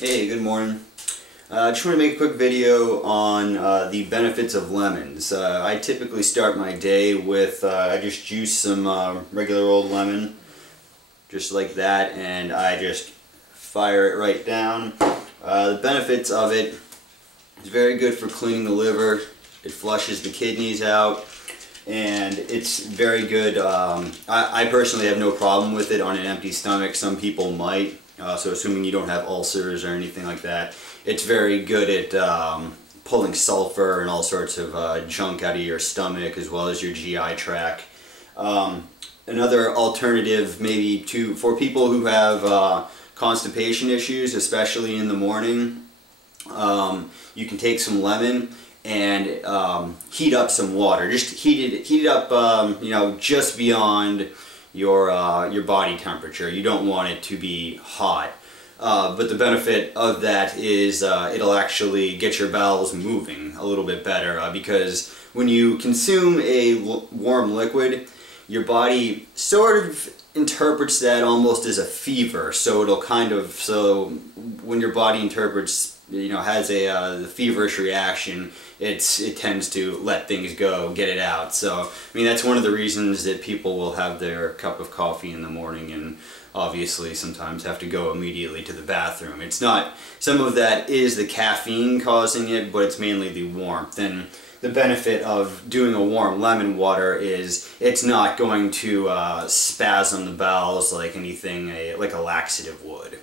Hey, good morning. I just want to make a quick video on the benefits of lemons. I typically start my day with, I just juice some regular old lemon, just like that, and I just fire it right down. The benefits of it, it's very good for cleaning the liver, it flushes the kidneys out, and it's very good. I personally have no problem with it on an empty stomach. Some people might. So assuming you don't have ulcers or anything like that, it's very good at pulling sulfur and all sorts of junk out of your stomach as well as your GI tract. Another alternative maybe for people who have constipation issues, especially in the morning, you can take some lemon and heat up some water. Just heat it up, you know, just beyond your body temperature. You don't want it to be hot, but the benefit of that is it'll actually get your bowels moving a little bit better, because when you consume a warm liquid, your body sort of interprets that almost as a fever. So it'll so when your body interprets, you know, has the feverish reaction, it tends to let things go, get it out. So I mean, that's one of the reasons that people will have their cup of coffee in the morning and obviously sometimes have to go immediately to the bathroom. It's not, some of that is the caffeine causing it, but it's mainly the warmth. And the benefit of doing a warm lemon water is it's not going to spasm the bowels like anything like a laxative would.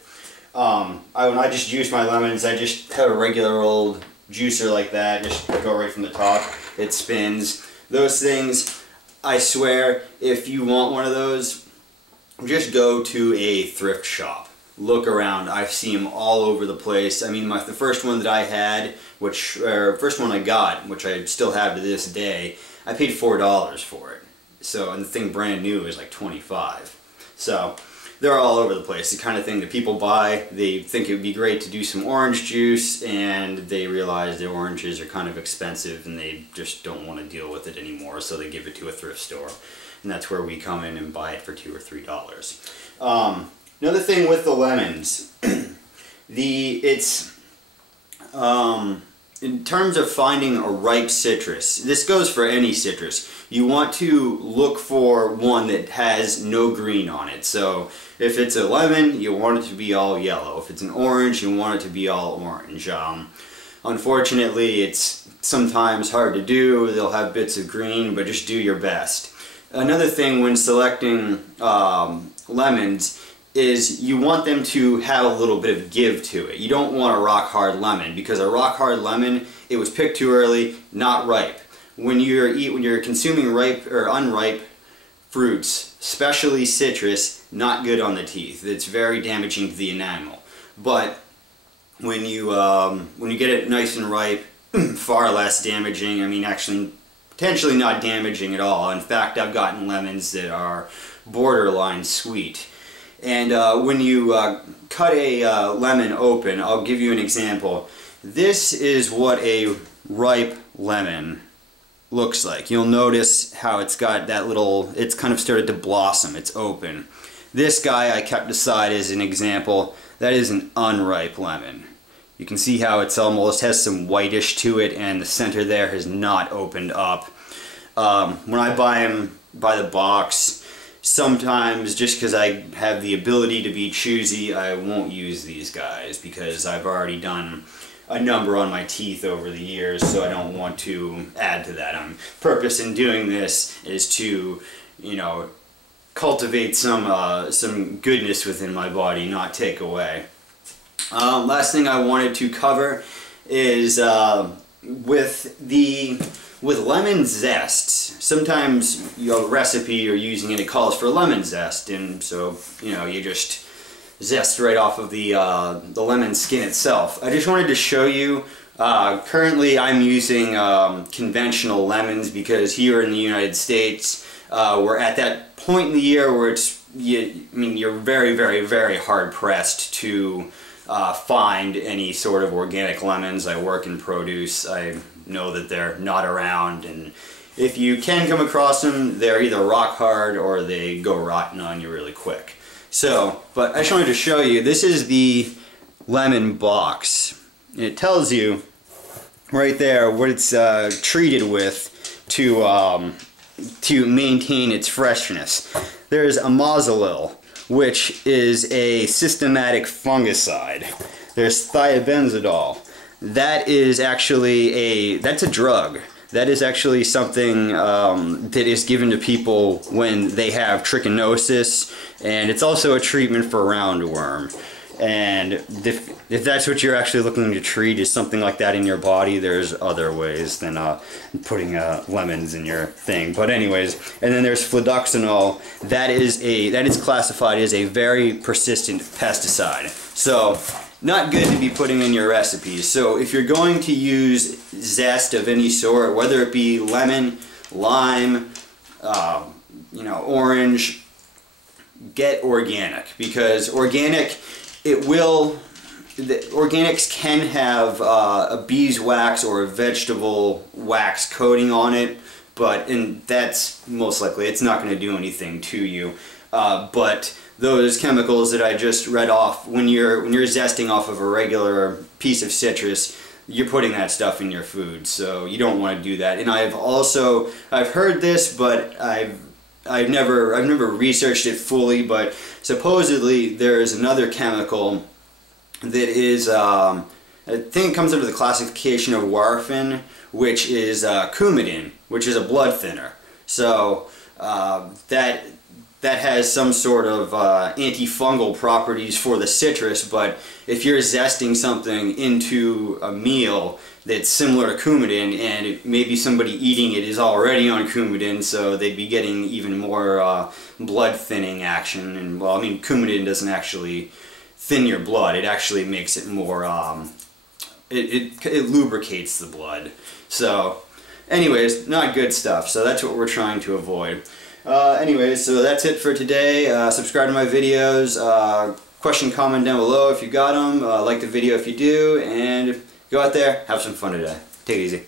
When I just juice my lemons, I just have a regular old juicer like that, just go right from the top. It spins. Those things, I swear, if you want one of those, just go to a thrift shop. Look around. I see them all over the place. I mean, the first one that I had, first one I got, which I still have to this day, I paid $4 for it. So, and the thing brand new is like $25. So, they're all over the place. The kind of thing that people buy, they think it would be great to do some orange juice, and they realize their oranges are kind of expensive and they just don't want to deal with it anymore, so they give it to a thrift store. And that's where we come in and buy it for $2 or $3. Another thing with the lemons, in terms of finding a ripe citrus, this goes for any citrus, you want to look for one that has no green on it. So if it's a lemon, you want it to be all yellow. If it's an orange, you want it to be all orange. Unfortunately, it's sometimes hard to do. They'll have bits of green, but just do your best. Another thing when selecting lemons is you want them to have a little bit of give to it. You don't want a rock hard lemon, because a rock hard lemon, it was picked too early, not ripe. When you're consuming ripe or unripe fruits, especially citrus, not good on the teeth. It's very damaging to the enamel. But when you get it nice and ripe, far less damaging. I mean, actually potentially not damaging at all. In fact, I've gotten lemons that are borderline sweet. And when you cut a lemon open, I'll give you an example. This is what a ripe lemon looks like. You'll notice how it's got that little, it's kind of started to blossom, it's open. This guy I kept aside as an example. That is an unripe lemon. You can see how it's almost has some whitish to it, and the center there has not opened up. When I buy them by the box, sometimes, just because I have the ability to be choosy, I won't use these guys because I've already done a number on my teeth over the years, so I don't want to add to that. Purpose in doing this is to, you know, cultivate some goodness within my body, not take away. Last thing I wanted to cover is with lemon zest. Sometimes your recipe you're using it calls for lemon zest, and so you know you just zest right off of the lemon skin itself. I just wanted to show you. Currently, I'm using conventional lemons because here in the United States, we're at that point in the year where you're very, very, very hard pressed to find any sort of organic lemons. I work in produce. I know that they're not around, and if you can come across them, they're either rock hard or they go rotten on you really quick. So, but I just wanted to show you, this is the lemon box. And it tells you right there what it's treated with to maintain its freshness. There's a amazalil, which is a systematic fungicide. There's thiabenzidol. That is actually that's a drug. That is actually something that is given to people when they have trichinosis, and it's also a treatment for roundworm. And if that's what you're actually looking to treat, is something like that in your body, there's other ways than putting lemons in your thing. But anyways, and then there's fludoxanol. That is classified as a very persistent pesticide. So not good to be putting in your recipes. So if you're going to use zest of any sort, whether it be lemon, lime, orange, get organic, because organics can have a beeswax or a vegetable wax coating on it, and that's most likely, it's not going to do anything to you. But those chemicals that I just read off, when you're zesting off of a regular piece of citrus, you're putting that stuff in your food, so you don't want to do that. And I've heard this, but I've never researched it fully, but supposedly there is another chemical that is, I think it comes under the classification of warfarin, which is coumadin, which is a blood thinner. So that has some sort of antifungal properties for the citrus, but if you're zesting something into a meal that's similar to coumadin, and maybe somebody eating it is already on coumadin, so they'd be getting even more blood thinning action. And well, I mean, coumadin doesn't actually thin your blood, it actually makes it more, it lubricates the blood. So anyways, not good stuff, so that's what we're trying to avoid. Anyways, so that's it for today. Subscribe to my videos, question, comment down below if you got them, like the video if you do, and go out there, have some fun today. Take it easy.